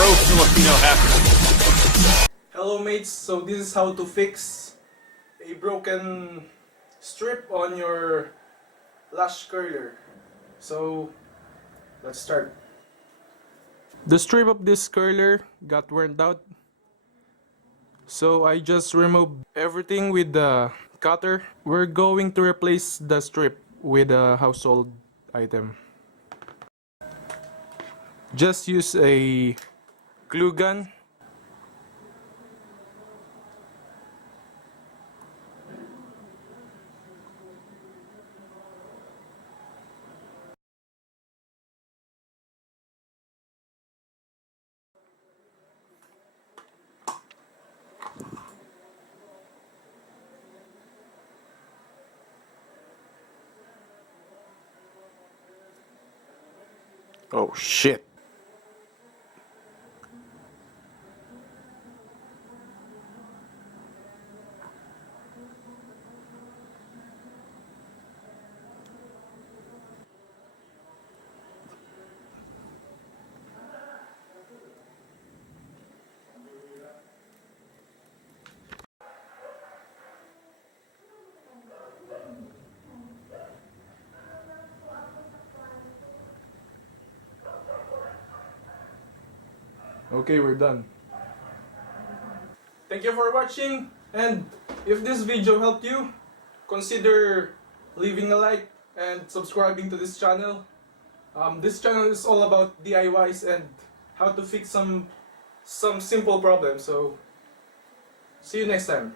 ProFilipinoHacker. Hello mates, so this is how to fix a broken strip on your lash curler. So let's start. The strip of this curler got worn out, so I just removed everything with the cutter. We're going to replace the strip with a household item. Just use a glue gun. Oh shit. Okay, we're done. Thank you for watching, and if this video helped you, consider leaving a like and subscribing to this channel. This channel is all about DIYs and how to fix some simple problems. So see you next time.